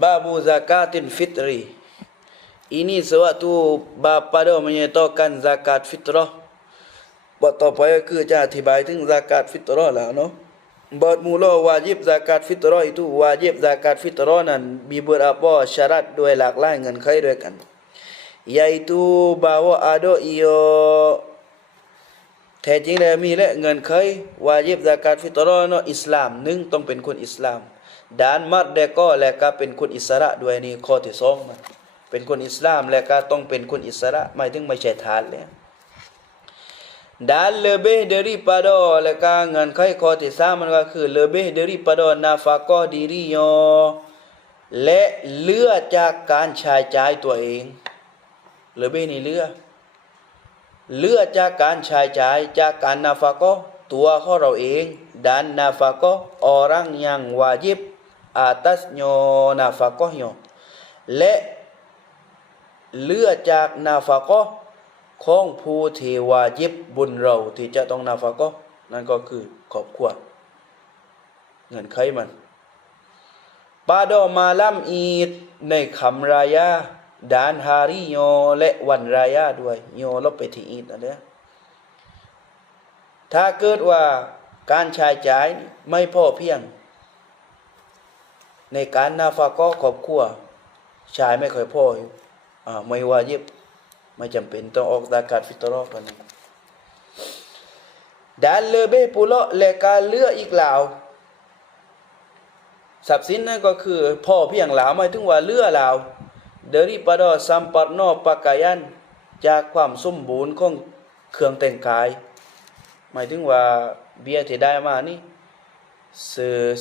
Babu zakatil fitri. Ini suatu bab pada menyatakan zakat fitrah. บทต่อไปก็คือจะอธิบายถึง zakat fitrah แล้วเนาะบทมูลวาญิบ zakat fitrah itu wajib zakat fitrah นั้นมีbeberapa syarat ด้วยหลากหลายเงื่อนไขด้วยกัน yaitu bahwa ada ia แท้จริงแล้วมีและเงื่อนไขวาญิบ zakat fitrah เนาะอิสลาม1ต้องเป็นคนอิสลามด้านมัดและก็เป็นคนอิสระด้วยนี่ข้อที่2มันเป็นคนอิสลามและก็ต้องเป็นคนอิสระหมายถึงไม่ใช่ทาสแล้วdan lebih daripada และก็เงื่อนไขข้อที่3มันก็คือ lebih daripada nafkah dirinya และเหลือจากการใช้จ่ายตัวเอง lebih นี่เหลือจากการใช้จ่ายจากการ nafkah ตัวของเราเอง dan nafkah orang yang wajib atasnya nafkahnya และเหลือจาก nafkah ของผู้ที่วาญิบบุญเราที่จะต้องนาฟะก็นั่นก็คือครอบครัวเงินไขมันปาดอมาลัมอีดในคำรายาดานฮาริโยและวันรายาด้วยโยลบไปที่อีดนะเนี่ยถ้าเกิดว่าการใช้จ่ายไม่พอเพียงในการนาฟะก็ครอบครัวใช้ไม่ค่อยพอไม่วาญิบไม่จำเป็นต้องออกซากาตฟิตรอกันด้านเลเบปุโลและการเลือกอีกเหล่าทรัพย์สินนั่นก็คือพ่อเพียงเหล่าหมายถึงว่าเลือกเหล่าdari pada sampurna pakaian จากความสมบูรณ์ของเครื่องแต่งกายหมายถึงว่าเบี้ยที่ได้มานี่เ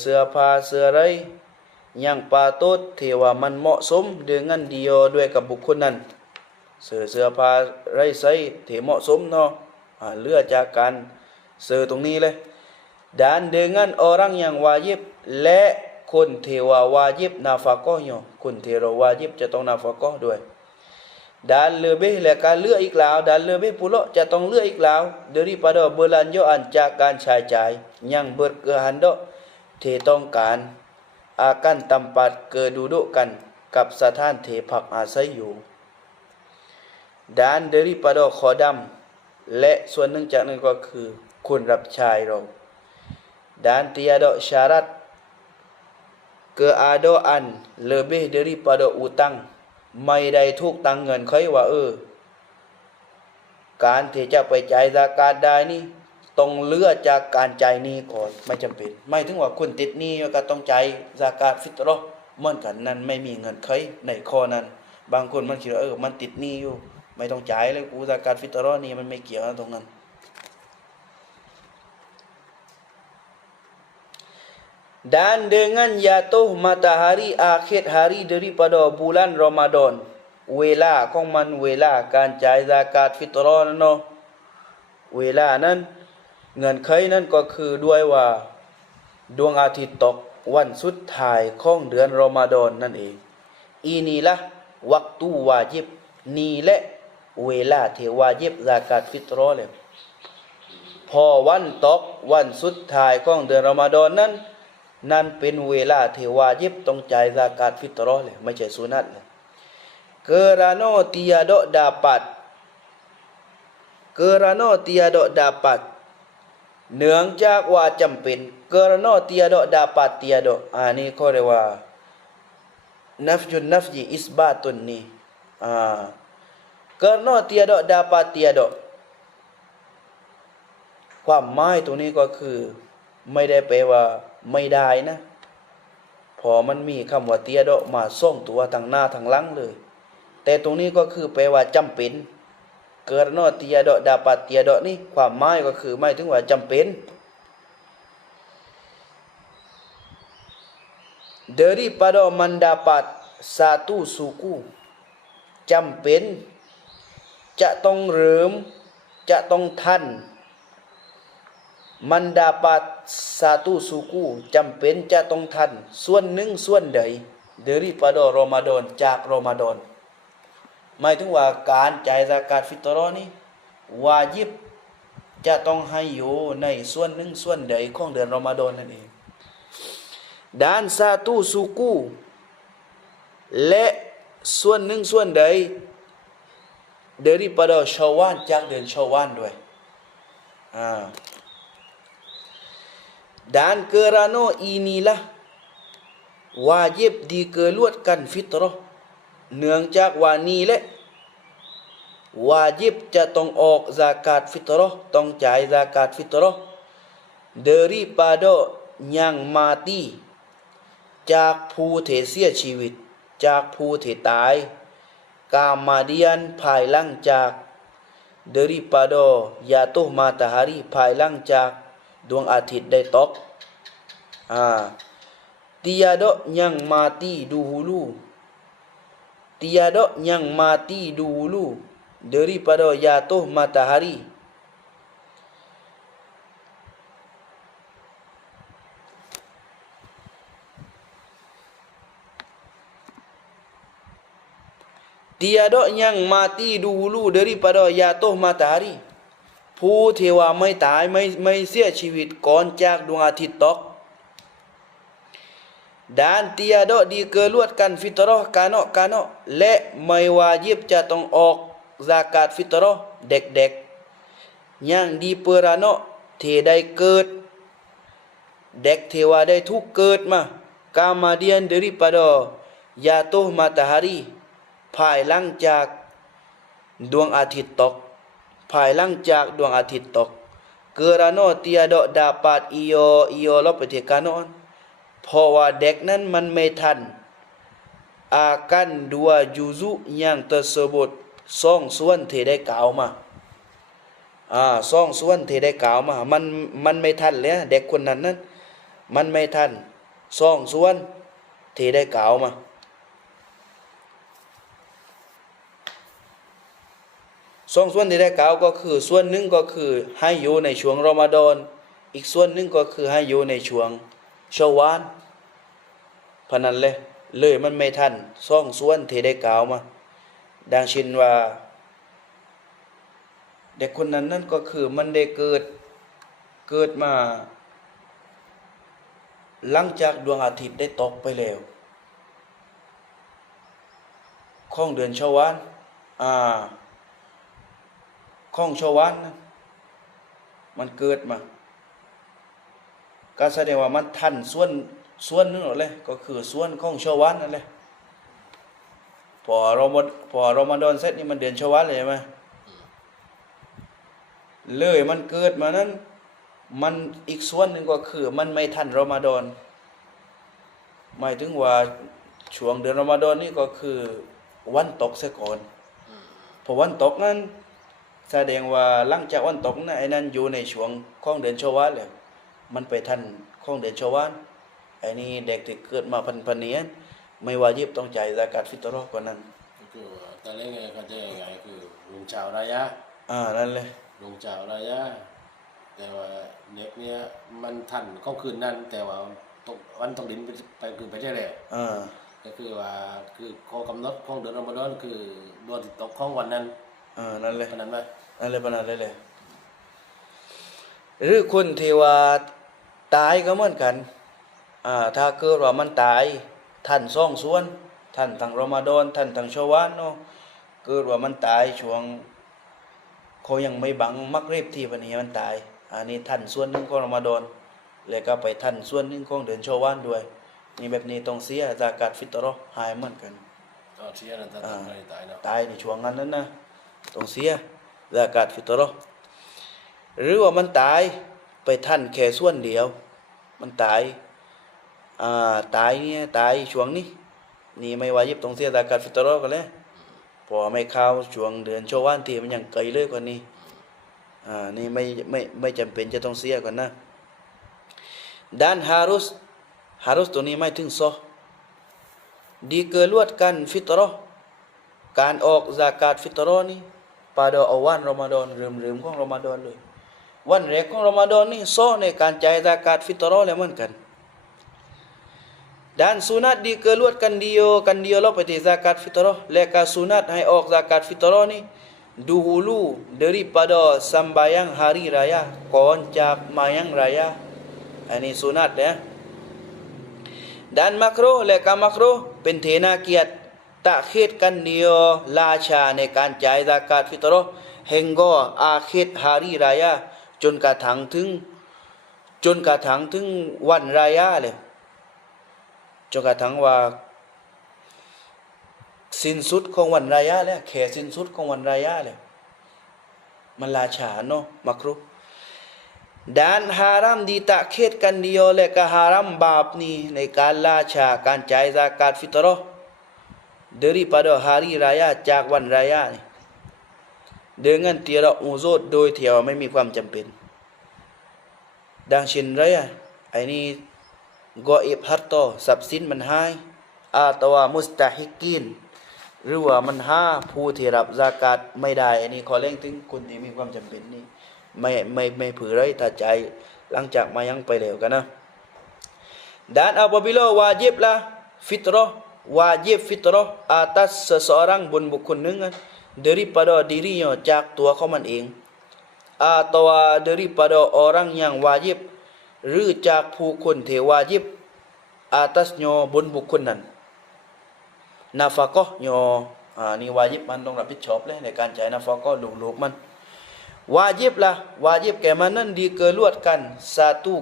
สื้อผ้าเสื้ออะไรอย่างปาโตดที่ว่ามันเหมาะสมdengan diaด้วยกับบุคคลนั้นเสื้อผ้าไรใส่ที่เหมาะสมเนาะเลือกจากการตรงนี้เลยด้าน dengan orang yang wajib และคนที่ว่าวาญิบนาฟะกอฮ์อยู่คนที่เราวาญิบจะต้องนาฟะกอฮ์ด้วยด้านเลเบและการเลือกอีกแล้วด้านเลเบปุโลจะต้องเลือกอีกแล้ว daripada belanjaan จากการใช้จ่าย yang berkehendak ที่ต้องการ akan tempat kedudukan กับสถานที่พักอาศัยอยู่dan daripada khodam และส่วนหนึ่งจากนั้นก็คือคนรับใช้เรา dan tiada syarat keadaan lebih daripada utang ไม่ได้ถูกตั้งเงินไขว่าการที่จะไปจ่ายซากาตได้นี่ต้องเลือกจากการจ่ายหนี้ก่อนไม่จำเป็นไม่ถึงว่าคุณติดหนี้ก็ต้องจ่ายซากาตฟิตเราะห์เหมือนกันนั้นไม่มีเงินไขในข้อนั้นบางคนมันคิดว่ามันติดหนี้อยู่ไม่ต้องจ่ายเลยกูซากาตฟิตเราะห์นี่มันไม่เกี่ยวตรงนั้นdan dengan jatuh matahari akhir hari daripada bulan Ramadan เวลาของมันเวลาการจ่ายซากาตฟิตเราะห์เนาะเวลานั้นเงื่อนไขนั้นก็คือด้วยว่าดวงอาทิตย์ตกวันสุดท้ายของเดือนรอมฎอนนั่นเองอีนี่ละวักตุวาญิบนี่แหละเวลาที่วาญิบซากาตฟิตเราะห์เลยพอวันตกวันสุดท้ายของเดือนรอมฎอนนั้นเป็นเวลาที่วาญิบต้องจ่ายซากาตฟิตเราะห์เลยไม่ใช่สุนัตเลยkerana tiada dapat เนื่องจากว่าจำเป็น kerana tiada dapat tiada นี่เขาเรียกว่าnafji isbatun ni kerana tiada dapat tiada ความหมายตรงนี้ก็คือไม่ได้แปลว่าไม่ได้นะพอมันมีคำว่า tiada มาส่งตัวทางหน้าทางหลังเลยแต่ตรงนี้ก็คือแปลว่าจำเป็นkerana tiada dapat tiada นี่ความหมายก็คือหมายถึงว่าจำเป็น daripada mendapat satu suku จำเป็นจะต้องเริ่มจะต้องทัน mendapat satu suku จำเป็นจะต้องทันส่วนหนึ่งส่วนใด daripada Ramadan จากรอมฎอนหมายถึงว่าการจ่ายซากาตฟิตเราะห์นี้วาญิบจะต้องให้อยู่ในส่วนหนึ่งส่วนใดของเดือนรอมฎอนนั่นเอง dan satu suku และส่วนหนึ่งส่วนใดdaripada Syawal จากเดือน Syawal ด้วยdan kerana inilah wajib dikeluarkan fitrah เนื่องจากว่านี้แหละวาญิบจะต้องออกซากาตฟิตเราะห์ต้องจ่ายซากาตฟิตเราะห์ daripada yang mati จากผู้ที่เสียชีวิตจากผู้ที่ตาย kemudian ภายหลังจาก daripada jatuh matahari ภายหลังจากดวงอาทิตย์ได้ตกtiada yang mati dahulu tiada yang mati dahulu daripada jatuh matahari tiada yang mati dahulu daripada jatuh matahari ผู้ที่ว่าไม่ตายไม่เสียชีวิตก่อนจากดวงอาทิตย์ตก dan tiada dikeluarkan fitrah kanak-kanak และไม่วาญิบจะต้องออกซากาตฟิตเราะห์เด็กๆyang diperanak ที่ได้เกิดเด็กที่ว่าได้ถูกเกิดมา kemudian daripada jatuh matahari ภายหลังจากดวงอาทิตย์ตกภายหลังจากดวงอาทิตย์ตก kerana tiada dapat ia lebih kanak เพราะว่าเด็กนั้นมันไม่ทัน akan dua juzu yang tersebut สองส่วนที่ได้กล่าวมาสองส่วนที่ได้กล่าวมามันไม่ทันเลยเด็กคนนั้นมันไม่ทันสองส่วนที่ได้กล่าวมาสองส่วนที่ได้กล่าวก็คือส่วนหนึ่งก็คือให้อยู่ในช่วงรอมฎอนอีกส่วนหนึ่งก็คือให้อยู่ในช่วงชาวาลพนันเลยมันไม่ทันสองส่วนที่ได้กล่าวมาดังเช่นว่าเด็กคนนั้นก็คือมันได้เกิดมาหลังจากดวงอาทิตย์ได้ตกไปแล้วของเดือนชาวาลของชาวาลนะมันเกิดมาก็แสดงว่ามันทันส่วนนึงเลยก็คือส่วนของชาวาลนั่นแหละพอรอมฎอนเสร็จนี่มันเดือนชาวาลเลยใช่ไหมเลยมันเกิดมานั้นมันอีกส่วนหนึ่งก็คือมันไม่ทันรอมฎอนหมายถึงว่าช่วงเดือนรอมฎอนนี่ก็คือวันตกเสียก่อนพอวันตกนั้นแสดงว่าหลังจากวันตกนั้นไอ้นั้นอยู่ในช่วงของเดือนชาวาลแล้วมันไปทันของเดือนชาวาลไอ้นี่เด็กที่เกิดมาพันนี้ไม่วาญิบต้องจ่ายซากาตฟิตเราะห์ก่อนนั้นคือตอนแรกก็จะยังไงคือลงชาวรายะนั่นเลยลงชาวรายะแต่ว่าเด็กเนี่ยมันทันเข้าคืนนั้นแต่ว่าตกวันตกดินไปคือไปได้แล้วก็คือว่าคือข้อกำหนดของเดือนรอมฎอนคือดวงอาทิตย์ตกของวันนั้นนั่นเลยปนั้นไหมนั่นเลยปนั้นเลยหรือคนที่ว่าตายก็เหมือนกันถ้าเกิดว่ามันตายท่านซ่องส่วนท่านทางรอมฎอนท่านทางชาวาลเนาะเกิดว่ามันตายช่วงเขายังไม่บังมักเรียบที่วันนี้มันตายอันนี้ท่านส่วนหนึ่งของรอมฎอนแล้วก็ไปท่านส่วนหนึ่งของเดือนชาวาลด้วยนี่แบบนี้ต้องเสียซากาตฟิตเราะห์หายเหมือนกันเสียนั่นตายเนาะตายในช่วงนั้นนะต้องเสียซากาตฟิตเราะห์หรือว่ามันตายไปท่านแค่ส่วนเดียวมันตายเนี่ยตายช่วงนี้นี่ไม่วาญิบต้องเสียซากาตฟิตเราะห์กันแล้วพอไม่เข้าช่วงเดือนชาวาลที่มันยังไกลเลยกว่านี้นี่ไม่จำเป็นจะต้องเสียก่อนนะdan harusตัวนี้ไม่ถึงซอdikeluarkan fitrah การออกซากาตฟิตเราะห์นี่ pada awal Ramadan เริ่มของรอมฎอนเลยวันแรกของรอมฎอนนี่ซอในการจ่ายซากาตฟิตเราะห์แล้วเหมือนกันdan sunat dikeluarkan dia lopati zakat fitrah และก็สุนัตให้ออกซากาตฟิตเราะห์นี่ dahulu daripada sembahyang hari raya ก่อนจากมายังรายะอันนี้สุนัตนะ ด้านมักรุและกามักรุเป็นเทนาเกียรติตะเคิดกันเดียวราชาในการจ่ายซากาตฟิตรอเฮงก็อาคิดฮารีรายาจนกระทั่งถึงวันรายาเลยจนกระทั่งว่าสิ้นสุดของวันรายาแล้วแค่สิ้นสุดของวันรายาแล้วมันราชาเนาะมักรุด้านฮารัมดีตะเคิดกันเดียวและก็ฮารัมบาปนี้ในการราชาการจ่ายซากาตฟิตรอdaripada hari raya จากวันรายานี่ dengan tiada uzur โดยที่ว่าไม่มีความจำเป็นดังเช่นไรไอ้นี่กออิบฮัตโตทรัพย์สินมันหายatauมุสตาฮิกินหรือว่ามันหาผู้ที่รับซากาตไม่ได้อันนี้ขอเล่งถึงคนที่มีความจำเป็นนี่ไม่ผือไรถ้าใจหลังจากมายังไปแล้วกันนะdan apabila wajiblah fitrah wajib fitrah atas seseorang bun bukan dengan daripada dirinya จากตัวเขามันเอง atau daripada orang yang wajib หรือจากผู้คนที่วาญิบ atasnya บนบุคคลนั้นนาฟะกะห์ญอนี่วาญิบมันต้องรับผิดชอบเลยในการจ่ายนาฟะกะห์ลูกๆมันวาญิบล่ะวาญิบแก่มันนั้นdikeluarkan satu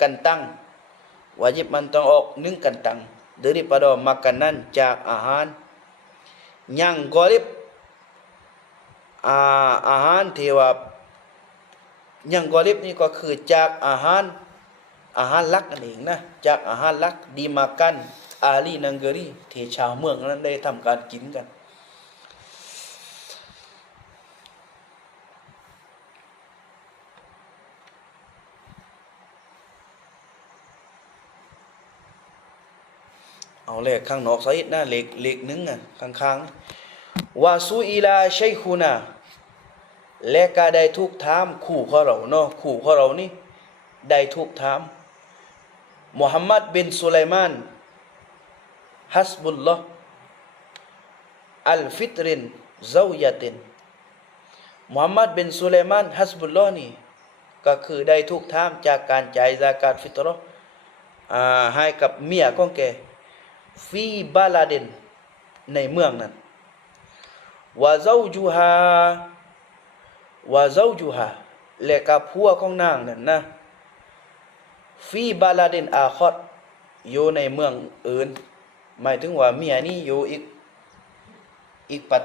kantangวาญิบมันต้องออก1 kantang daripada makanan จากอาหาร yang ghalib อาหารที่ว่าyang ghalib นี่ก็คือจากอาหารหลักนั่นเองนะจากอาหารหลักดีมากันอาลีนังเกอรีที่ชาวเมืองนั้นได้ทำการกินกันเอาเลขข้างนอกซะอีกนะเลขนึงอ่ะข้างๆวาซูอิลาชัยคูนาและก็ได้ทุกถามคู่ของเราเนาะคู่ของเรานี่ได้ทุกถามมุฮัมมัดบินสุไลมานฮัสบุลลอฮ์อัลฟิตรินซาวยะตินมุฮัมมัดบินสุไลมานฮัสบุลลอฮ์นี่ก็คือได้ทุกถามจากการจ่ายซากาตฟิตรอให้กับเมียของแกฟีบาลาดินในเมืองนั้นวะซาวจูฮาและกับผัวของนางนั่นนะฟีบาลาดินอาคอดอยู่ในเมืองอื่นหมายถึงว่าเมียนี่อยู่อีกปัด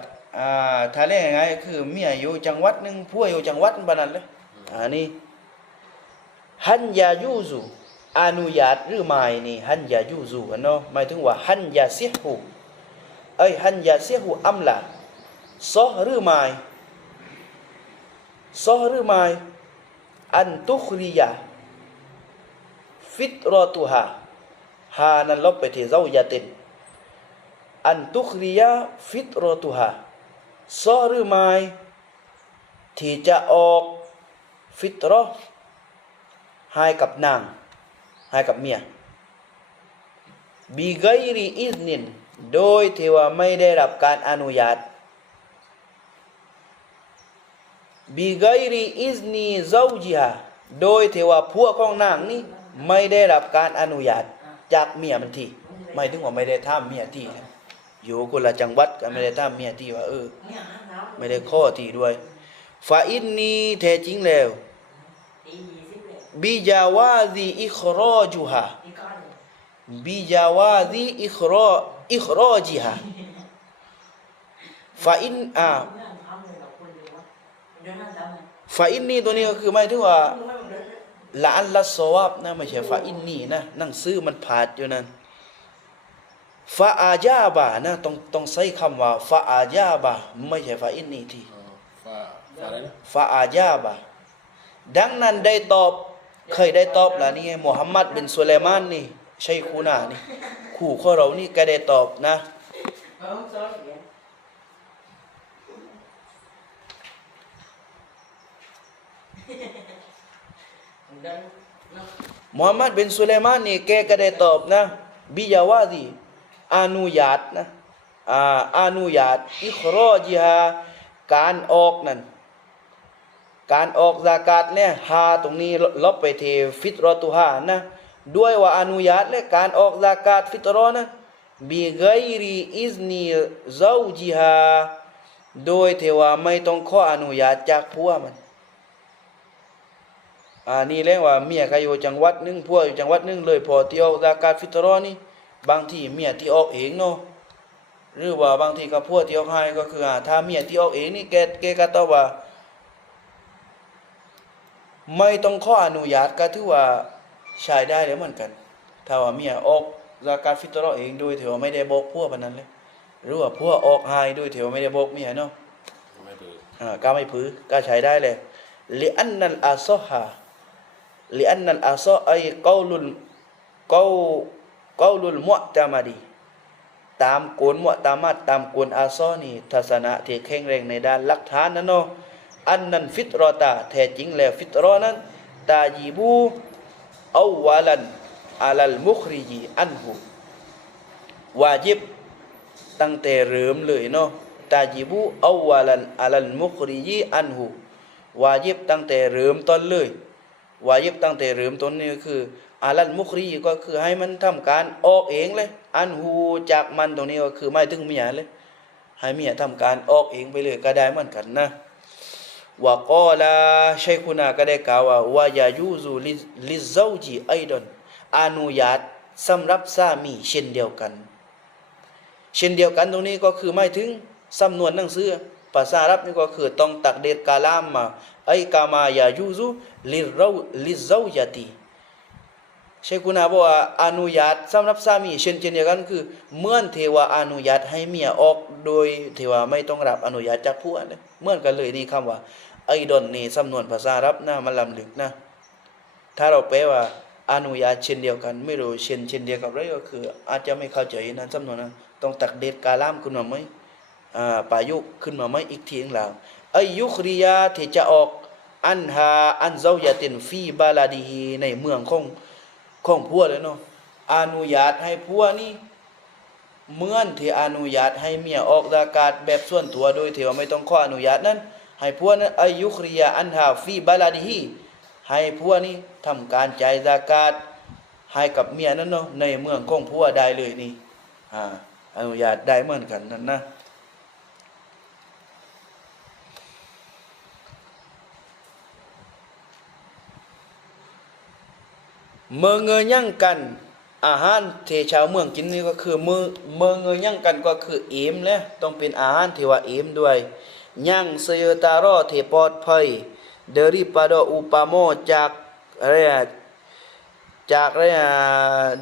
ถ้าเรียกง่ายๆคือเมียอยู่จังหวัดนึงผัวอยู่จังหวัดบ้านนั้นเลยนี่ฮันยายูซูอนุญาตหรือไม่นี่ฮันยายูซูเนาะหมายถึงว่าฮันยาซิฮูฮันยาซิฮูอัมลาซอหรือไม่อันตุคริยาฟิตรอตุฮานั้นลบไปที่เจ้ายาตินอันตุคริยาฟิตรอตุฮาซอหรือไม่ที่จะออกฟิตรอให้กับนางให้กับเมียบิไกรีอิซนินโดยที่ว่าไม่ได้รับการอนุญาตบิไกรีอิซนีเจ้าจิฮาโดยที่ว่าผัวของนางนี่ไม่ได้รับการอนุญาตจากเมียมันทีหมายถึงว่าไม่ได้ท่ามเมียที่อยู่คนละจังหวัดกันไม่ได้ท่ามเมียที่ว่าไม่ได้ข้อที่ด้วยฟาอินนีแท้จริงแล้วบิจาวาซีอิครอจุฮาบิจาวาซีอิครอจิฮาฟาอินนี่ตัวนี้ก็คือหมายถึงว่าละอัลลัสซอวาบนะไม่ใช่ฟาอินนี่นะหนังสือมันผาดอยู่นั่นฟาอาญาบะนะต้องใช้คำว่าฟาอาญาบะไม่ใช่ฟาอินนี่ที่ฟาอาญาบะดังนั้นได้ตอบเคยได้ตอบแล้วนี่มุฮัมมัดบินสุไลมานนี่ชัยคูนานี่คู่ของเรานี่ก็ได้ตอบนะมุฮัมมัดบินสุไลมานนี่แกก็ได้ตอบนะบิยาวาซีอนุญาตนะอนุญาตอิครอจิฮาการออกนั่นการออกซากาตเนี่ยฮาตรงนี้ลบไปที่ฟิตรอตุฮานะ ด้วยว่าอนุญาตและการออกซากาตฟิตรอนั้นบิไกริอิซนีซาวจิฮาโดยที่ว่าไม่ต้องขออนุญาตจากผัวมันนี่เรียกว่าเมียก็อยู่จังหวัดหนึงผัวอยู่จังหวัดหนึงเลยพอที่ออกซากาตฟิตรอนี่บางทีเมียที่ออกเองเนาะหรือว่าบางทีก็ผัวที่ออกให้ก็คือถ้าเมียที่ออกเองนี่แกก็ตอบว่าไม่ต้องขออนุญาตก็ถือว่าใช้ได้แล้วเหมือนกันถ้าว่าเมียออกซากาตฟิตรอเองโดยที่ว่าไม่ได้บอกผัวปานนั้นเลยหรือว่าผัวออกให้โดยที่ว่าไม่ได้บอกเมียเนาะไม่เปิดก็ไม่ผือก็ใช้ได้เลยลิอันนัลอาซอฮะลิอันนัลอาซอไอกอลุลกอกอลุลมุอ์ตะมะดีตามกลมุอ์ตะมัดตามกลอาซอนี่ทัศนะที่แข็งแรงในด้านหลักฐานนั่นเนาะอันนั้นฟิตรอตาแท้จริงแล้วฟิตรอนั้นตาจีบูอาวะลันอะลัลมุคริจีอันฮุวาญิบตั้งแต่เริ่มเลยเนาะตาจิบูอาวะลันอะลัลมุคริจีอันฮุวาญิบตั้งแต่เริ่มต้นเลยวาญิบตั้งแต่เริ่มต้นนี่ก็คืออะลัลมุคริจีก็คือให้มันทำการออกเองเลยอันฮูจากมันตรงนี้ก็คือไม่ถึงเมียเลยให้เมียทำการออกเองไปเลยก็ได้เหมือนกันนะวะกอลาชัยคุนาก็ได้กล่าวว่าวายายูซุลิซาวจีไอดอนอนุญาตสำหรับสามีเช่นเดียวกันเช่นเดียวกันตรงนี้ก็คือไม่ถึงสำนวนหนังสือภาษาอาหรับนี่ก็คือต้องตักเดตกาลามมาไอกามายายูซุลิซาวญาติชัยคุนาบอกว่าอนุญาตสำหรับสามีเช่นเดียวกันคือเหมือนเทวาอนุญาตให้เมียออกโดยเทวาไม่ต้องรับอนุญาตจากผัวเลยเหมือนกันเลยนี่คำว่าไอดอนนี่สำนวนภาษาอาหรับนะมันล้ำลึกนะถ้าเราแปลว่าอนุญาตเช่นเดียวกันไม่รู้เช่นเดียวกับอะไรก็คืออาจจะไม่เข้าใจนะสำนวนนั้นต้องตักเดตกาลามขึ้นมาไหมประยุกต์ขึ้นมาไหมอีกทีนึงแล้วอายุคริยาที่จะออกอันฮาอันเจ้าญาตินฟีบาลาดีฮีในเมืองของผัวเลยเนาะอนุญาตให้ผัวนี่เหมือนที่อนุญาตให้เมียออกซากาตแบบส่วนตัวโดยที่ว่าไม่ต้องขออนุญาตนั้นให้ผัวนั้นอายุคริยาอันฮาฟีบาลาดีฮีให้ผัวนี่ทำการจ่ายซากาตให้กับเมียนั้นเนาะในเมืองของผัวได้เลยนี่อนุญาตได้เหมือนกันนั่นนะเมื่อเงยยั่งกันอาหารที่ชาวเมืองกินนี่ก็คือเมื่อเงยยั่งกันก็คือเอมแล้วต้องเป็นอาหารที่ว่าเอมด้วยยั่งเสยตารอที่ปลอดภัยเดริปาโดอุปาโมจากอะไร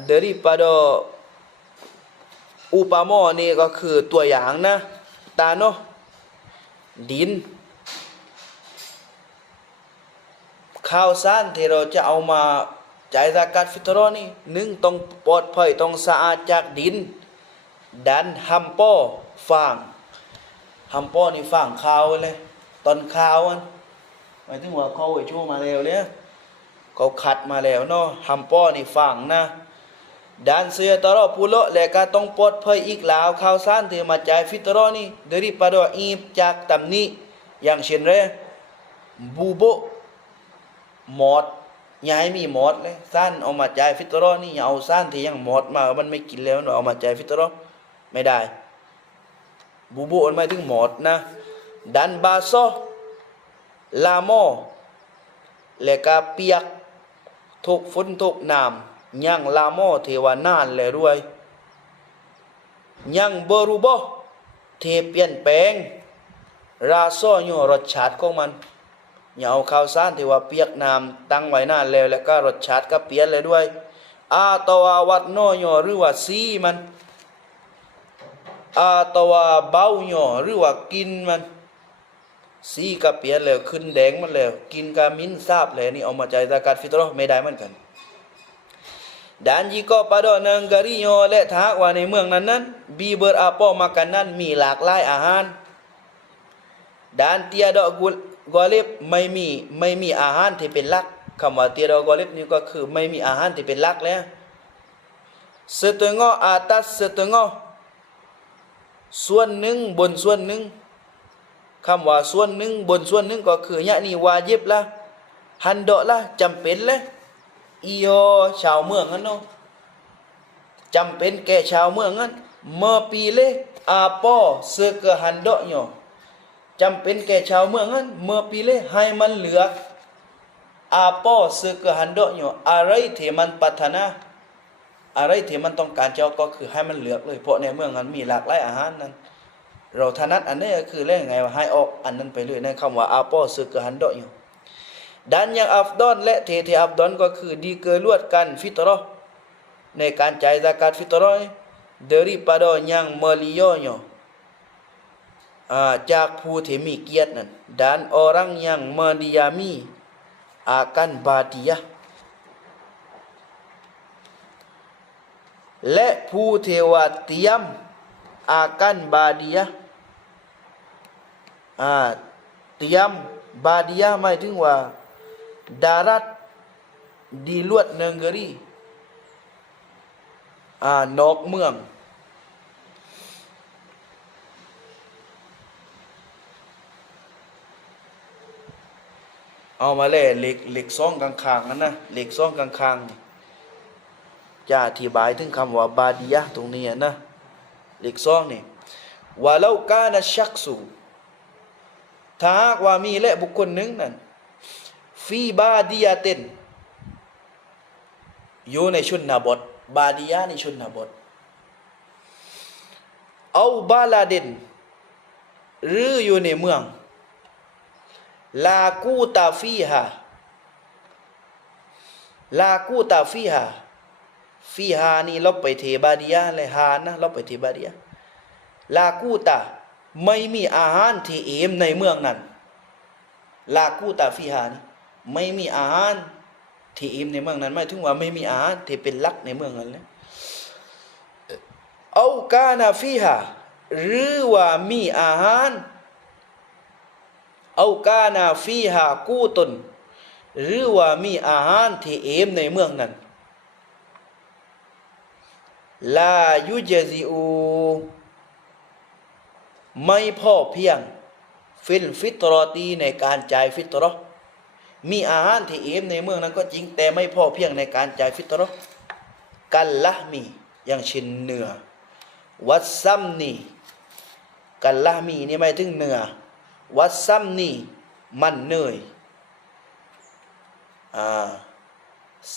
เดริปาโดอุปาโมนี่ก็คือตัวอย่างนะตาโนดินข้าวสารที่เราจะเอามาจ่ายซากาตฟิตรอนี่หนึ่งต้องปลอดภัยต้องสะอาดจากดินดันฮัมโปฟางฮัมโปนี่ฟางข้าวเลยตอนข้าวมันหมายถึงว่าเขาไปชูมาแล้วเนี่ยเขาขัดมาแล้วเนาะฮัมโปนี่ฟางนะดันเสียตลอดปุโลและก็ต้องปลอดภัยอีกแล้วข้าวสารที่มาจ่ายฟิตรอนี่เดริปาโดอีบจากตำนี้อย่างเช่นเรบูโบหมดอย่าให้มีหมดเลยสั้นเอามาจ่ายฟิตรอนี่อย่าเอาสั้นที่ยังหมดมามันไม่กินแล้วเอามาจ่ายฟิตรอไม่ได้บูโบมันไม่ถึงหมดนะดันบาโซลาโมและก็เปียกทุกฝนทุกน้ำยังลาโมเทวานานเลยด้วยยังเบรูโบเทเปลี่ยนแปลงราโซโยรสชาติของมันอย่าเอาข้าวสารที่ว่าเปียกน้ำตั้งไว้นานแล้วแล้วก็รสชาติก็เปลี่ยนเลยด้วยตัววัดโนโยหรือว่าสีมันตัวเบาโยหรือว่ากินมันสีก็เปลี่ยนแล้วขึ้นแดงมันแล้วกินก็มิ้นทราบแล้วนี่เอามาจ่ายซากาตฟิตรอไม่ได้เหมือนกันdan jika pada negerinya และถ้าว่าในเมืองนั้นมีbeberapa makanan มีหลากหลายอาหาร dan tiada golib ไม่มีอาหารที่เป็นหลักคำว่า tiada golib นี่ก็คือไม่มีอาหารที่เป็นหลักแล้ว setengah atas setengah ส่วนหนึ่งบนส่วนหนึ่งคำว่าส่วนหนึ่งบนส่วนหนึ่งก็คือยะนี่วาญิบละฮันดอละจำเป็นเลย อีโอชาวเมืองนั้นเนาะจำเป็นแก่ชาวเมืองนั้นmemilih apa sekehendaknya จำเป็นแก่ชาวเมืองนั้น memilih ให้มันเลือก apa sekehendaknya อะไรที่มันปรารถนาอะไรที่มันต้องการเจ้าก็คือให้มันเลือกเลยเพราะในเมืองนั้นมีหลากหลายอาหารนั้นเราถนัดอันนี้ก็คือเรื่องไงว่าให้ออกอันนั้นไปเลยในคำว่า apa sekehendaknya dan yang afdal และที่อัฟดอลก็คือdikeluarkan fitrah ในการจ่ายซากาตฟิตรอย daripada yang mulianya จากผู้ที่มีเกียรตินั้น dan orang yang mendiami akan badiyah และผู้ที่ว่าเตรียม akan badiyah เตรียม badiyah หมายถึงว่า darat di luar negeri นอกเมืองเอามาเลยเหล็กซ่องกลางๆนั่นนะเหล็กซ่องกลางๆนี่จะอธิบายถึงคำว่าบาดียะตรงนี้นะเหล็กซ่องนี่ว่าเรากานะชักสูถ้าหากว่ามีและบุคคลหนึ่งนั้นฟีบาดียะเต็นอยู่ในชนบทบาดียะในชนบทเอาบาลาเดนหรืออยู่ในเมืองลากูตาฟีฮาฟีฮานี่เราไปเทบาดียะเลยฮานะเราไปเทบาดียะลากูตาไม่มีอาหารที่เอมในเมืองนั้นลากูตาฟีฮานี่ไม่มีอาหารที่เอมในเมืองนั้นหมายถึงว่าไม่มีอาหารที่เป็นหลักในเมืองนั้นเลยเอากานาฟีฮาหรือว่ามีอาหารเอากานาฟีฮากูตนหรือว่ามีอาหารที่เอมในเมืองนั้นลายุเจซิอูไม่พอเพียงฟิตรอตีในการจ่ายฟิตรอมีอาหารที่เอมในเมืองนั้นก็จริงแต่ไม่พอเพียงในการจ่ายฟิตรอกันละมีอย่างเช่นเนื้อวัดซัมนีกันละมีนี่หมายถึงเนื้อวัดซัมนีมันเนย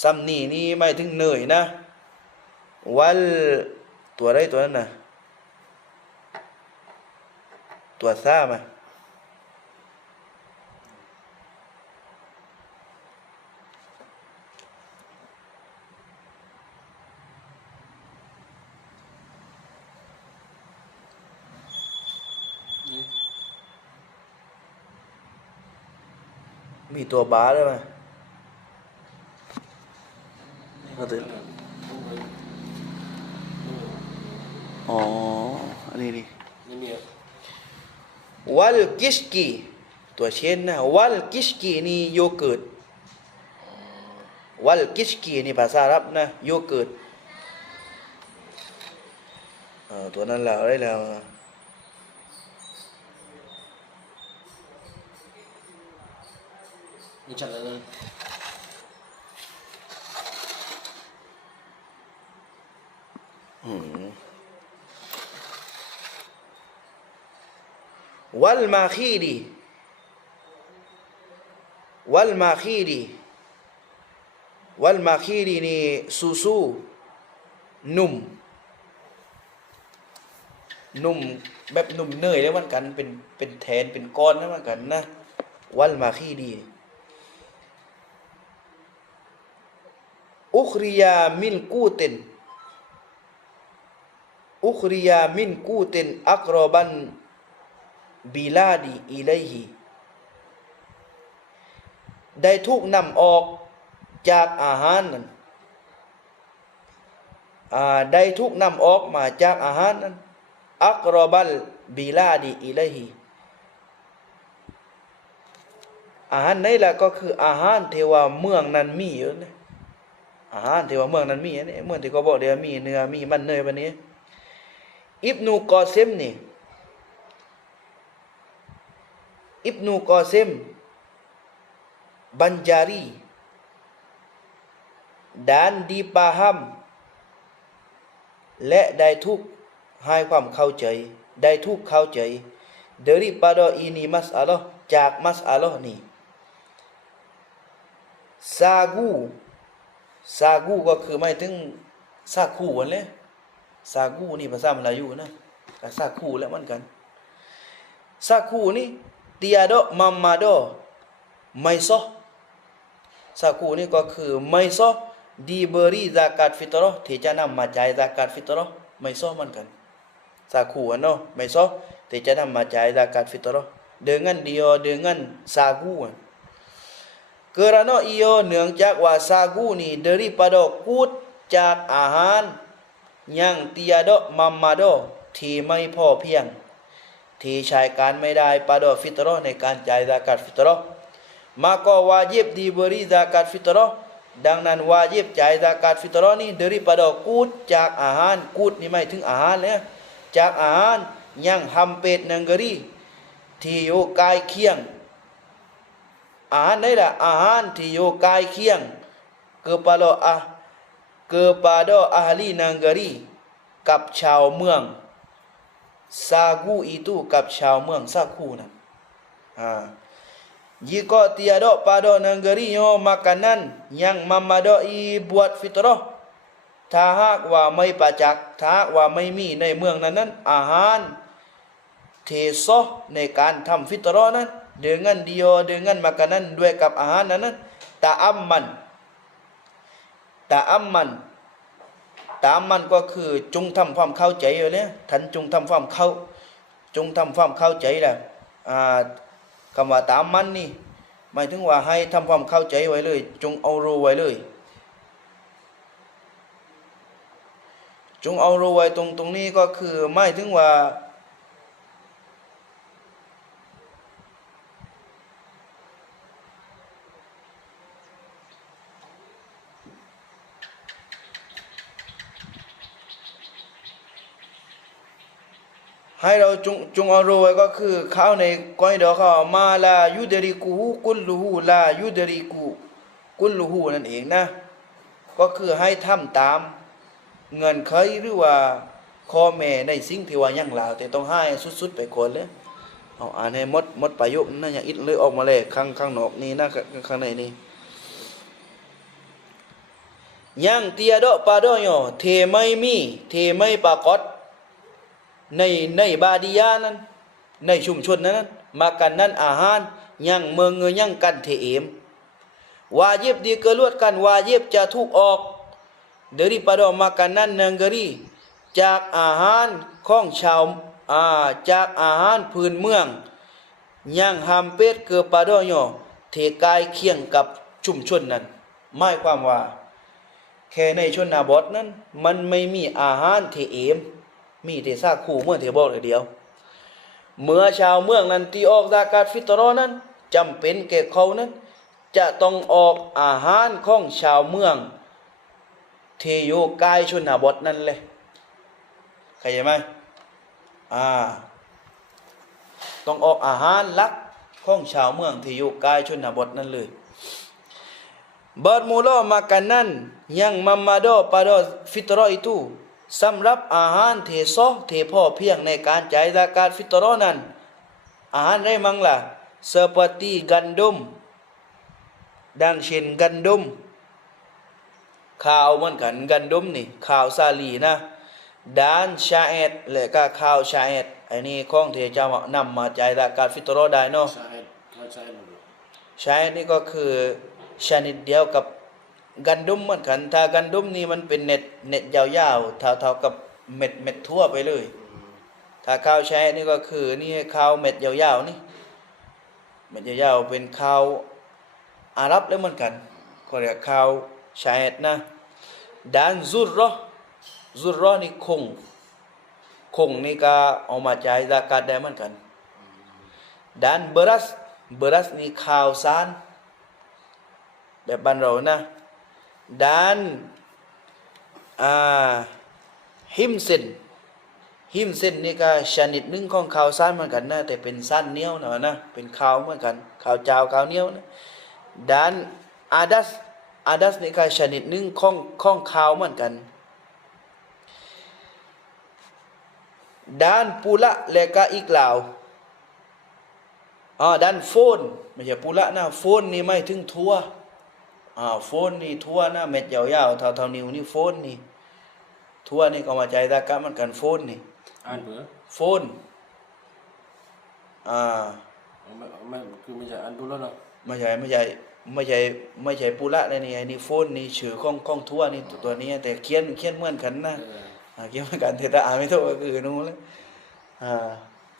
ซัมนีนี่หมายถึงเนยนะวัลตัวอะไรตัวนั้นนะตัวซ่ามามีตัวบาด้วยไหมก็ตื่นอ๋ออันนี้ดิ นี่มี วัลกิชกีตัวเช่นนะวัลกิชกีนี่โยเกิร์ตวัลกิชกีนี่ภาษาอาหรับนะโยเกิร์ตตัวนั้นแล้วได้แล้วไม่ชัดเลย วัลมาคีดีวัลมาคีดีวัลมาคีดีนี่ซูนุ่มแบบนุ่มเนยแล้วมันกันเป็นแทนเป็นก้อนแล้วมันกันนะวัลมาคีดีอุคริยามินกูเตนอักรอบันบิลาดีอิเลฮีได้ถูกนำออกจากอาหารนั้นได้ถูกนำออกมาจากอาหารนั้นอักรอบัลบิลาดีอิเลฮีอาหารนี้แหละก็คืออาหารที่ว่าเมืองนั้นมีอยู่นะอาหารที่ว่าเมืองนั้นมีเนี่ยเมืองที่เขาบอกเดี๋ยวมีเนื้อมีมันเนยแบบนี้อิบนูกอซิมนี่อิบนูกอซิมบันจารี dan dipaham และได้ทุกให้ความเข้าใจได้ทุกเข้าใจ daripada ini masalah จาก masalah นี้ sagu ก็คือหมายถึงซาคูนั่นแหละซากูนี่ภาษามลายูนะกับซาคูแล้วเหมือนกันซาคูนี่ tiada mamado ไม่ซอซาคูนี่ก็คือไม่ซอ diberi zakat fitrah ที่จะนำมาจ่าย zakat fitrah ไม่ซอเหมือนกันซาคูเนาะไม่ซอที่จะนำมาจ่าย zakat fitrah dengan dia dengan sagu kerana ia เนื่องจากว่าซากูนี่ daripada กูดจากอาหารยัง tiada mamado ที่ไม่พอเพียงที่ใช้การไม่ได้ pada fitrah ในการจ่าย zakat fitrah maka wajib diberi zakat fitrah ดังนั้นวาญิบจ่าย zakat fitrah นี่ daripada กูดจากอาหารกูดนี่หมายถึงอาหารเนี่ยจากอาหารยังhampir negeri ที่อยู่ใกล้เคียงอาหารได้ละอาหารที่อยู่ใกล้เคียง kepada ahli negeri กับชาวเมืองซากูitu กับชาวเมืองซากูนั่นjika tiada pada negerinya makanan yang memadai buat fitrah ถ้าหากว่าไม่ประจักษ์ถ้าหากว่าไม่มีในเมืองนั้นอาหารเทซอในการทำฟิตรอนั้น dengan dia dengan makanan ด้วยกับอาหารนั้นta'amman ก็คือจงทำความเข้าใจอยู่แล้วท่านจงทำความเข้าใจแหละคำว่าta'ammanนี่หมายถึงว่าให้ทำความเข้าใจไว้เลยจงเอารู้ไว้เลยจงเอารู้ไว้ตรงนี้ก็คือหมายถึงว่าให้เราจงเอารู้ไว้ก็คือเขาในก้อยเดียวเขามาลายุดริกูกุลลูฮูลายุดริกูกุลลูฮูนั่นเองนะก็คือให้ทำตามเงินเคยหรือว่าข้อแม่ในสิ่งที่ว่ายังลาวแต่ต้องให้สุดๆไปก่อนเลยเอาอ่านให้หมดประโยคนั่นอย่างอิดเลยออกมาเลยข้างนอกนี่นะข้างในนี่ยังเตียดอปาดอยเทไม่มีเทไม่ปรากฏในบาดียานั้นในชุมชนนั้นมากันนั้นอาหารยังเมืองเงยยังกันเทเอมวาญิบดีเกลวดกันวาญิบจะถูกออกdaripada makanan negeri จากอาหารของชาวจากอาหารพื้นเมืองยังhampir kepadanya ที่ใกล้เคียงกับชุมชนนั้นหมายความว่าแค่ในชนบทนั้นมันไม่มีอาหารที่เอมมีแต่ซากคู่เมื่อที่บอกเลยเดียวเมื่อชาวเมืองนั้นที่ออกซากาตฟิตรอนั้นจำเป็นแก่เขานั้นจะต้องออกอาหารของชาวเมืองที่อยู่ใกล้ชนบทนั่นเลยเข้าใจไหมต้องออกอาหารหลักของชาวเมืองที่อยู่ใกล้ชนบทนั่นเลยbermula makanan yang memadai pada fitrah itu สำหรับอาหารที่ซอที่พอเพียงในการจ่ายซากาตฟิตรอนั้นอาหารได้มั่งล่ะ seperti gandum ดังเช่นกันดุมข้าวเหมือนกันกันดุมนี่ข้าวสาลีนะด้านชาเอ็ดและก็ข้าวชาเอ็ดอันนี้ของที่จะนำมาจ่ายซากาตฟิตรอได้เนาะชาเอ็ดนี่ก็คือชนิดเดียวกับกันดุมเหมือนกันถ้ากันดุมนี่มันเป็นเน็ตยาวๆเท่ากับเม็ดทั่วไปเลยถ้าข้าวชาเอ็ดนี่ก็คือนี่ข้าวเม็ดยาวๆนี่เม็ดยาวๆเป็นข้าวอาหรับแล้วเหมือนกันก็เรียกข้าวชาเอ็ดนะด้านซุรอนี่คงนี่ก็เอามาจ่ายซากาตได้เหมือนกันด้านเบรัสนี่ข้าวสารแบบบ้านเรานะด้านหิมเส้นนี่ก็ชนิดหนึ่งของข้าวสารเหมือนกันนะแต่เป็นสั้นเหนียวนะเป็นข้าวเหมือนกันข้าวเจ้าข้าวเหนียวนะด้านอาดัส อาดัสนี่ก็ชนิดหนึ่งของข้าวเหมือนกันด้านปุระและก็อีกเหล่าด้านโฟนไม่ใช่ปุระนะโฟนนี่ไม่ถึงทั่วโฟนนี่ทั่วนะเม็ดยาวๆเท่านิ้วนี่โฟนนี่ทั่วนี่ก็มาใจตะกะเหมือนกันโฟนนี่อ่านเผื่อโฟนไม่คือไม่ใช่อันดูแล้วเนาะไม่ใช่ปุระเลยนี่ไอ้นี่โฟนนี่ชื่อของทั่วนี่ตัวนี้แต่เขียนเหมือนกันนะเขียนเหมือนกันแต่อ่านไม่ถูกก็คือนู้นเลย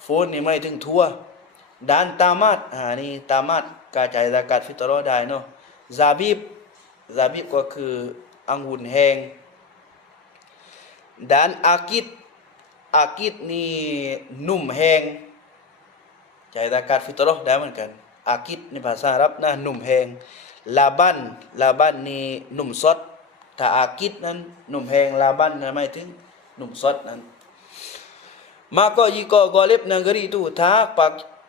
โฟนนี่ไม่ถึงทั่วด้านตามัดนี่ตามัดกาจ่ายซะกาตฟิตรอได้เนาะซาบิบก็คือองุ่นแห้งด้านอากิดนี่นุ่มแห้งจ่ายซะกาตฟิตรอได้เหมือนกันอากิดในภาษาอาหรับนะนุ่มแห้งลาบันนี่นุ่มสดถ้าอากิดนั้นนุ่มแห้งลาบันนั้นหมายถึงนุ่มสดนั้นมาก็ยีก็กอเล็บนังกรีตูท้า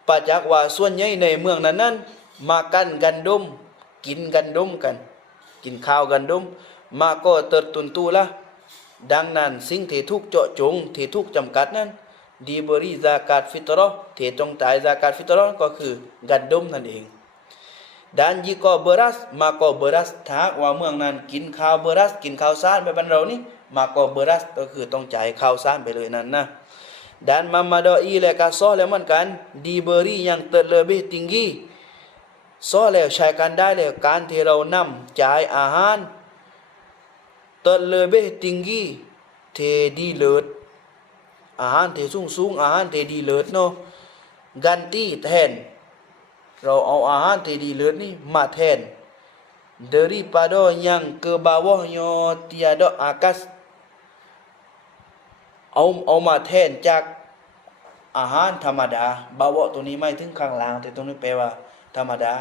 ปาจากว่าส่วนใหญ่ในเมืองนั้นมากันดมกินกันดมกันกินข้าวกันดมมาก็เติร์ตุนตูละดังนั้นสิ่งที่ทุกเจาะจงที่ทุกจำกัดนั้นดีบริซากาตฟิตรอที่จงจ่ายซากาตฟิตรอก็คือกันดมนั่นเองด้านยีก็เบรัสมาก็เบรัสถ้าว่าเมืองนั้นกินข้าวเบรัสกินข้าวสารไปบ้านเรานี่มาก็เบรัสก็คือต้องจ่ายข้าวสารไปเลยนั่นนะdan mamadoi le ka solehเหมือนกัน diberi yang terlebih tinggi soleh ใช้กันได้เลยการที่เรานำจ่ายอาหาร terlebih tinggi ที่ดีเลิศอาหารที่สูงอาหารที่ดีเลิศเนาะ ganti แทนเราเอาอาหารที่ดีเลิศนี่มาแทน daripada yang ke bawahnya tiada akasเอามาแทนจากอาหารธรรมดาบาวะตัวนี้ไม่ถึงข้างล่างแต่ตรงนี้แปลว่าธรรมดา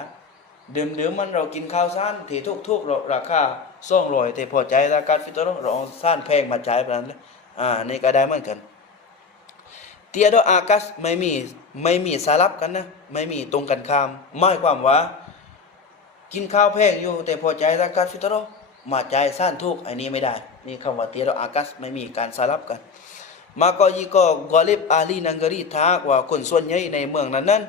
เดิมมันเรากินข้าวสารที่ทุกราคา200แต่พอใจราคาฟิตรเราเอาสารแพงมาจ่ายแบบนั้นนี่ก็ได้เหมือนกันเตียดออากัสไม่มีสลับกันนะไม่มีตรงกันข้ามหมายความว่ากินข้าวแพงอยู่แต่พอใจราคาฟิตรมาจ่ายสารทุกอันนี้ไม่ได้นี่คำว่าเตียดออากัสไม่มีการสลับกันมาก็ยีก็กอลิบอาลีนังกรีท้ากว่าคนส่วนใหญ่ในเมืองนั้น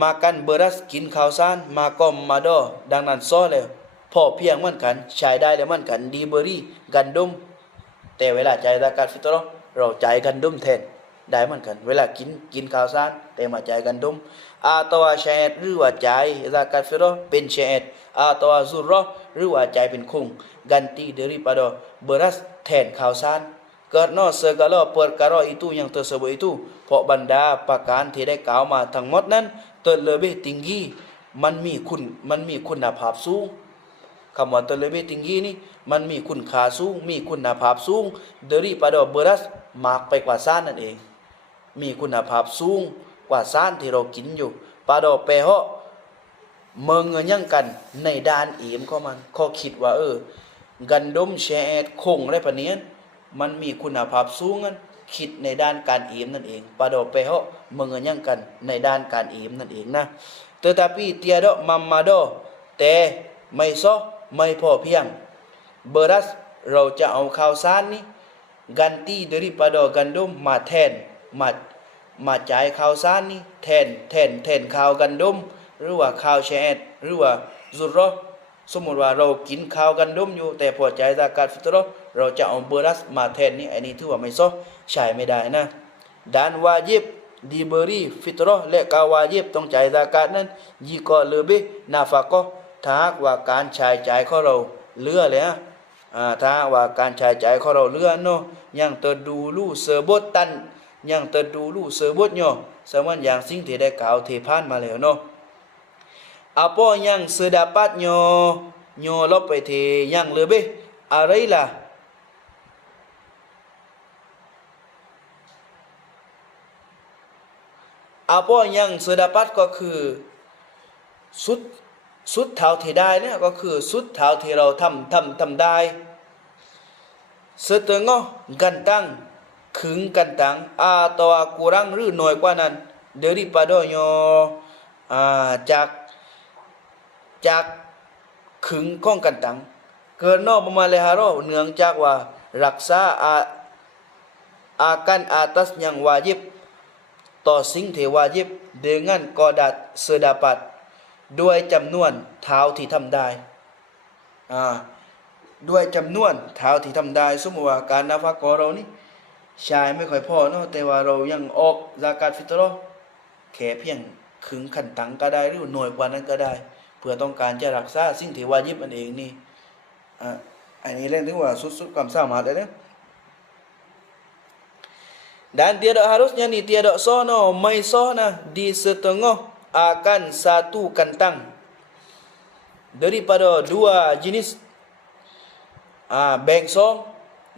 มากันเบรัสกินข้าวสารมาก็มาดอดังนั้นซ้อแล้วพอเพียงเหมือนกันใช้ได้แล้วเหมือนกันดีเบอรี่กันดุมแต่เวลาจ่ายซะกาตฟิตรเราจ่ายกันดุมแทนได้เหมือนกันเวลากินข้าวสารแต่มาจ่ายกันดุมตัวแชดหรือว่าจ่ายซะกาตฟิตรเป็นแชดตัวซุรอหรือว่าจ่ายเป็นคงกันตีเดริปาดอเบรัสแทนข้าวสารkarena segala perkara itu yang tersebut itu เพราะบรรดาประการที่ได้กล่าวมาทั้งหมดนั้น terlebih tinggi มันมีคุณภาพสูงคำว่า terlebih tinggi นี่มันมีคุณค่าสูงมีคุณภาพสูง daripada beras มากไปกว่าสารนั่นเองมีคุณภาพสูงกว่าสารที่เรากินอยู่ pada pihak mengenyangkan ในด้านอิ่มของมันเขาคิดว่าgandum แชดคงอะไรปะเนี้ยมันมีคุณภาพสูงนั้นคิดในด้านการอิ่มนั่นเองปาดอเปเหาะmengenyangkanในด้านการอิ่มนั่นเองนะ tetapi tiada mamado แต่ไม่ซ้อไม่พอเพียง beras เราจะเอาข้าวสารนี้ ganti daripada gandum มาแทนมาจ่ายข้าวสารนี้แทนข้าวกันดมหรือว่าข้าวแชดหรือว่าซุรอสมมติว่าเรากินข้าวกันดมอยู่แต่พอใจซะกาตฟิตรเราจะเอาเบรัสมาแทนนี่อันนี้ถือว่าไม่ซ้อใช้ไม่ได้นะด้านวาญิบดีเบอรี่ฟิตรและกาวาญิบต้องจ่ายซะกาตนั้นยีก็เลเบนาฟะก็ถ้าหากว่าการใช้จ่ายของเราเหลือเลยนะถ้าว่าการใช้จ่ายของเราเหลือเนาะยังเตดูลูเซอร์บดตันยังเตดูลูเซอร์บดเนาะสมันอย่างสิ่งที่ได้กล่าวเทพานมาแล้วเนาะapa yang sedapatnya lope the yang lebih arailah apa yang sedapat ก็คือสุดเท่าที่ได้เนี่ยก็คือสุดเท่าที่เราทำได้ setengah gantang ครึ่งกันตัง atau kurang หรือน้อยกว่านั้น daripada จาก ขึงข้องกันตังเกินนอกประมาณเลยฮะรอเนื่องจากว่ารักษาakan atas yang wajibต่อสิ่งที่วาญิบ dengan qadar sedapat ด้วยจำนวนเท่าที่ทำได้ด้วยจำนวนเท่าที่ทำได้สมมติว่าการนับฟักของเรานี่ใช้ไม่ค่อยพอเนาะแต่ว่าเรายังออกซากาตฟิตรอแค่เพียงครึ่งขันตังก็ได้หรือหน่วยกว่านั้นก็ได้เพื่อต้องการจะรักษาสิ่งที่วาญิบมันเองนี่อันนี้เรื่องถึงว่าสุดๆความสามารถเลยนะdan tiada harusnya ni tiada sah no mai sah nah di setengah akan satu kantang daripada dua jenisแบ่งซอง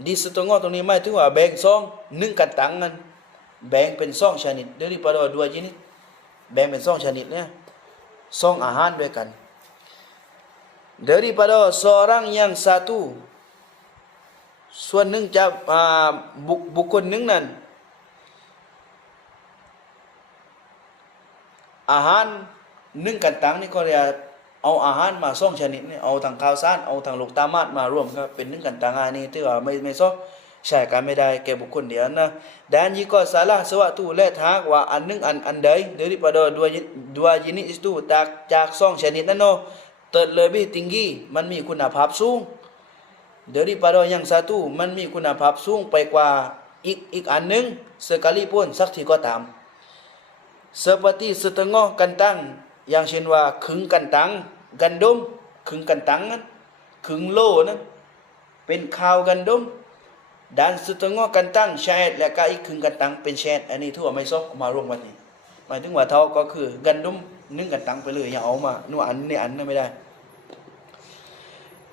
di setengah ตรงนี้หมายถึงว่าแบ่งซอง1กันตังนั้นแบ่งเป็นซองชนิด daripada dua jenis แบ่งเป็นซองชนิดเนี่ยซองอาหารด้วยกัน daripada seorang yang satu ส่วนหนึ่งจากบุคคลหนึ่งนั้นอาหาร1กันตังนี่ก็เรียกเอาอาหารมา2ชนิดนี่เอาทั้งข้าวสารเอาทั้งลูกตามาดมารวมก็เป็น1กันตังอันนี้ถือว่าไม่ซ้อใช้กันไม่ได้แก่บุคคลเดียวนะ dan jika salah sewaktu let hak wa andai daripada dua jenis ituจาก2ชนิดนั้นเนาะ terlebih tinggi มันมีคุณภาพสูง daripada yang satu มันมีคุณภาพสูงไปกว่าอีกอันนึง sekalipun สักทีก็ตามseperti setengah kantang อย่างเช่นว่าครึ่งกันตังกันดมครึ่งกันตังนั้นครึ่งโลนั้นเป็นข้าวกันดม dan setengah kantang แชดและก็อีกครึ่งกันตังเป็นแชดอันนี้ทั่วไม่ซอกมารวมกันนี่หมายถึงว่าเท่าก็คือกันดม1กันตังไปเลยอย่าเอามานู่นอันนี้อันนั้นไม่ได้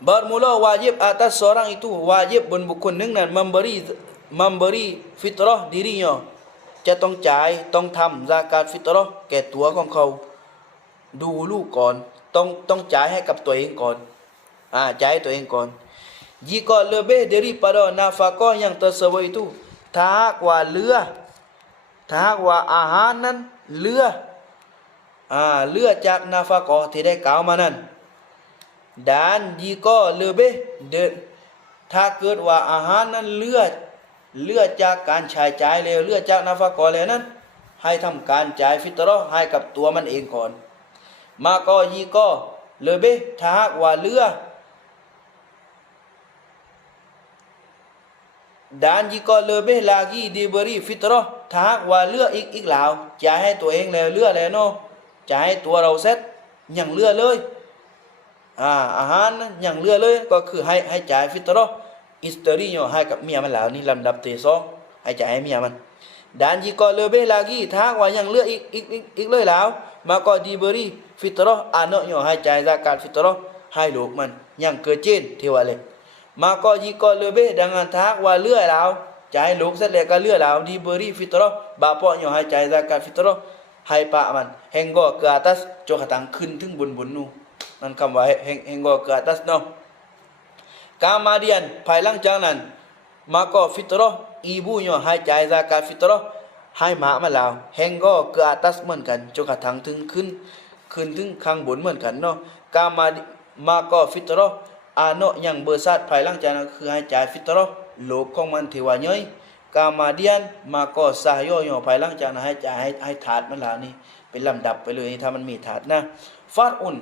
bermula wajib atas seorang itu wajib bunบุคคลหนึ่งนั้น memberi fitrah dirinya จะต้องจ่ายต้องทำซากาตฟิตรอแก่ตัวของเขาดูลูกก่อนต้องจ่ายให้กับตัวเองก่อนจ่ายให้ตัวเองก่อน jika lebih daripada nafkah yang tersebut itu ถ้าหากว่าเหลืออาหารนั้นเหลือจากนาฟากอที่ได้กล่าวมานั้น dan jika lebih ถ้าเกิดว่าอาหารนั้นเหลือจากการใช้จ่ายแล้วเหลือจากนาฟากอแล้วนั้นให้ทำการจ่ายฟิตรอให้กับตัวมันเองก่อนมาก็ยีก็เลเบถ้าหากว่าเหลือ dan jika lebih lagi diberi fitrah ถ้าหากว่าเหลืออีกแล้วจ่ายให้ตัวเองแล้วเหลือแล้วเนาะจ่ายให้ตัวเราเสร็จยังเหลือเลยอาหารยังเหลือเลยก็คือให้จ่ายฟิตรออิสตรีโยให้กับเมียมันแล้วนี่ลำดับที่2ให้จ่ายให้เมียมัน dan jika lebih lagi ถ้าว่ายังเหลืออีกเลยแล้วมาก็ดีเบอรี่ฟิตรออาเนาะโยให้จ่ายซากาตฟิตรอให้ลูกมันยังเกิดเจนที่ว่าเลยมาก็jika lebih dengan ถ้าว่าเหลือแล้วจ่ายลูกเสร็จแล้วก็เหลือแล้วดีเบอรี่ฟิตรอบาปะโยให้จ่ายซากาตฟิตรอให้ปะมันแห่งก็ke atas จกตังขึ้นถึงบนนู่นนั่นคำว่าแห่งก็ke atas เนาะkemudian ภายหลังจากนั้นมาก็ฟิตรอibunya ให้จ่ายซากาตฟิตรอให้หมามาแล้วแห่งก็ke atas เหมือนกันจนกระทั่งถึงขึ้นถึงข้างบนเหมือนกันเนาะมาก็ฟิตรออาโนะยังเบอร์ซัดภายหลังจากนั้นคือให้จ่ายฟิตรอโลกของมันที่ว่าย่อยkemudianมาก็ซาโยภายหลังจากนั้นให้จ่ายให้ถาดมันแล้วนี่เป็นลำดับไปเลยถ้ามันมีถาดนะfar'un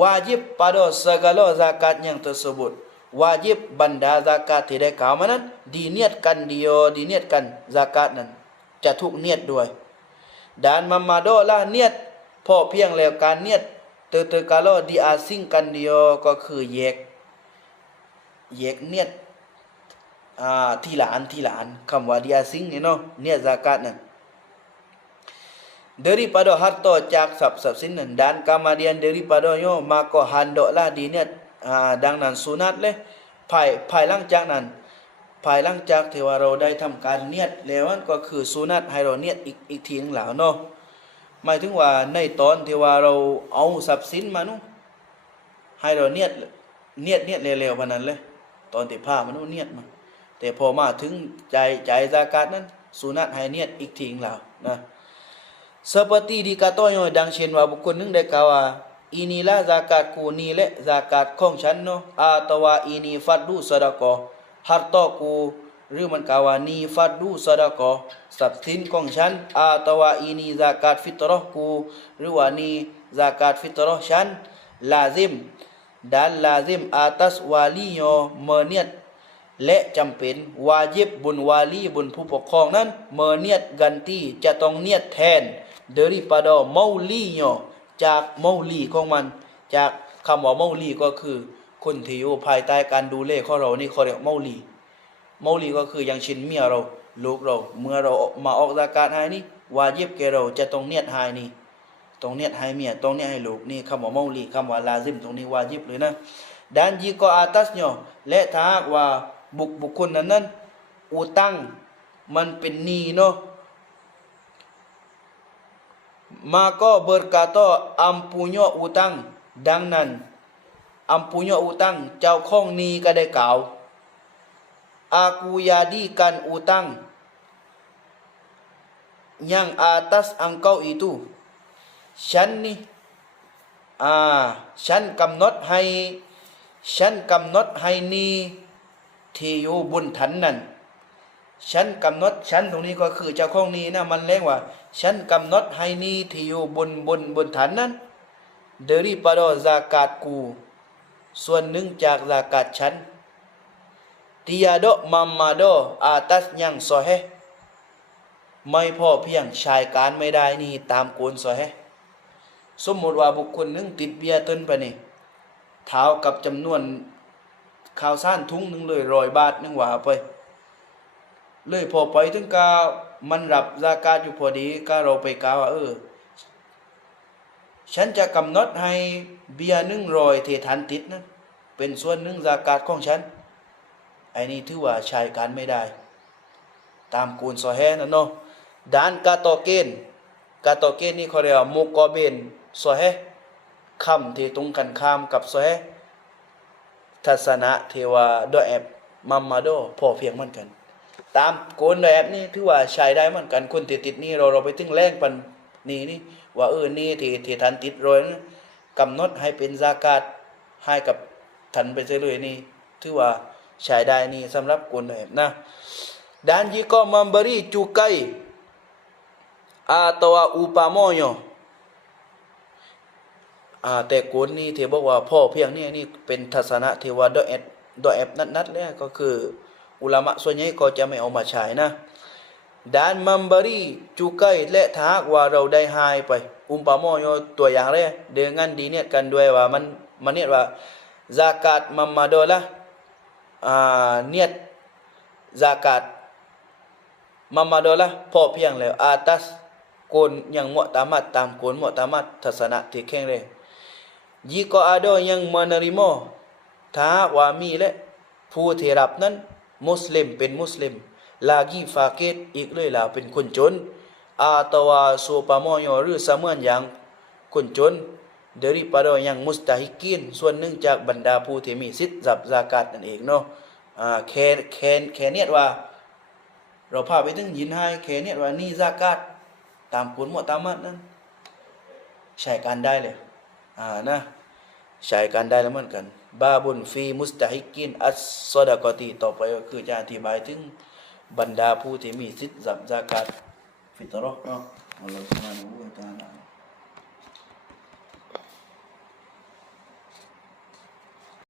wajib pada segala zakat yang tersebut wajib benda zakat ที่ได้กล่าวมานั้นdiniatkan zakat นั้นจะถูกเนียดด้วย dan memadolah เนียดพอเพียงแล้วการเนียดkalau diasingkan dia ก็คือแยกเนียดทีละอันคำว่า diasing นี่เนาะเนียด zakat นั้น daripada harta จากทรัพย์สินนั้น dan kemudian daripadanya maka hendaklah diniat ดังนั้นสุนัตเลยภายหลังจากนั้นภายหลังจากที่ว่าเราได้ทำการเนียดแล้วนั่นก็คือสุนัตให้เราเนียดอีกทีนึงแล้วเนาะหมายถึงว่าในตอนที่ว่าเราเอาทรัพย์สินมานู้ให้เราเนียดเร็วๆพนั้นเลยตอนที่พามันนู้เนียดมาแต่พอมาถึงใจซากาตนั้นสุนัตให้เนียดอีกทีนึงแล้วนะseperti dikatakan ดังเช่นว่าบุคคลหนึ่งได้กล่าวว่า อีนีละซากาตกูนีและซากาตของฉันเนาะอาตวาอีนีฟัดดูซะดะกอฮัตตอกูหรือมันกาวานีฟัดดูซะดะกอทรัพย์สินของฉันอาตวาอีนีซากาตฟิตเราะห์กูหรือว่านีซากาตฟิตเราะห์ฉันลาซิมdan lazim atas walinya เมเนียดและจำเป็นวาญิบบุญวาลีบุญผู้ปกครองนั้นเมเนียดกันตีจะต้องเนียดแทน daripada maulinya จากเมาลีของมันจากคำว่าเมาลีก็คือคนที่อยู่ภายใต้การดูแลของเรานี่เขาเรียกเมาลีเมาลีก็คืออย่างเช่นเมียเราลูกเราเมื่อเรามาออกซากาตให้นี่วาญิบแก่เราจะต้องเนียดให้นี่ตรงเนียดให้เมียตรงเนียดให้ลูกนี่คำว่าเมาลีคำว่าลาซิมตรงนี้วาญิบเลยนะdan jika atasnya และถ้าหากว่าบุคคลนั้นอุตังมันเป็นหนี้เนาะ maka berkata ampunya utang ดังนั้น ampunya utang เจ้าของหนี้ก็ได้กล่าว aku jadikan utang yang atas engkau itu ฉันนี่ฉันกำหนดให้นี่ที่อยู่บนฐานนั้นฉันกำหนดฉันตรงนี้ก็คือเจ้าของนี้นะมันเรียกว่าฉันกำหนดให้นี่ที่อยู่บนฐานนั้น daripada zakatku ส่วนหนึ่งจากซากาตฉัน tiada mamado atas yang sahih ไม่พอเพียงชายการไม่ได้นี่ตามกุลซอฮีฮ์สมมติว่าบุคคลหนึ่งติดเบียร์ต้นไปนี่เท้ากับจำนวนข้าวสารทุงหนึ่งเลย100 บาทนึงว่าไปเลยพอไปถึงกามันรับซากาตอยู่พอดีก็เราไปกล่าวว่าฉันจะกำหนดให้เบียร์100ที่ทันติดนั้นเป็นส่วนหนึ่งซากาตของฉันไอ้นี่ถือว่าใช้การไม่ได้ตามกูลซอฮีฮ์นั่นเนาะด้านกาโตเกนนี่เขาเรียกว่ามุกอเบนซอฮีฮ์คำที่ตรงกันข้ามกับซอฮีฮ์ทัศนะเทวาดอแอบมัมมาโดพอเพียงเหมือนกันตามโกนดอแอบนี่ถือว่าใช้ได้เหมือนกันคนติดนี่เราไปถึงแรงปันนี่ว่านี่ที่ทันติดรอยนะกำหนดให้เป็นซากาตให้กับทันไปเลยนี่ถือว่าใช้ได้นี่สำหรับโกนดอแอบนะdan jika memberi cukai atau upamanya แต่กุลนี่ที่บอกว่าพ่อเพียงนี่เป็นทัศนะที่ว่าดอแอบนัดเลยก็คืออุลามะส่วนใหญ่ก็จะไม่เอามาใช้นะด้าน memberi cukai และถ้าหากว่าเราได้ให้ไปupamanya ตัวอย่างแรก dengan diniatkan ด้วยว่ามันเนียดว่า zakat mamadolah เนียด zakat mamadolah พอเพียงแล้ว atas โกนyang mu'tamad ตามโกนmu'tamad ทัศนะที่แข็งแรงjika ada yang menerima ถ้าว่ามีและผู้ที่รับนั้นมุสลิมเป็นมุสลิมlagi fakir อีกเลยแล้วเป็นคนจน atau seumpamanya หรือเสมือนอย่างคนจน daripada yang mustahikin ส่วนหนึ่งจากบรรดาผู้ที่มีสิทธิ์รับซากาตนั่นเองเนาะแค่เนียดว่าเราพาไปถึงยินให้แค่เนียดว่านี่ซากาตตามกุลมุตามัดนั้นใช้การได้เลยนะใช้การได้แล้วเหมือนกันบาบุนฟีมุสตะฮิกินอัสซอดะกอตีต่อไปก็คือจะอธิบายถึงบรรดาผู้ที่มีสิทธิ์รับซากาตฟิตเราะห์เนาะอัลลอฮฺซุบฮานะฮูวะตะอาลา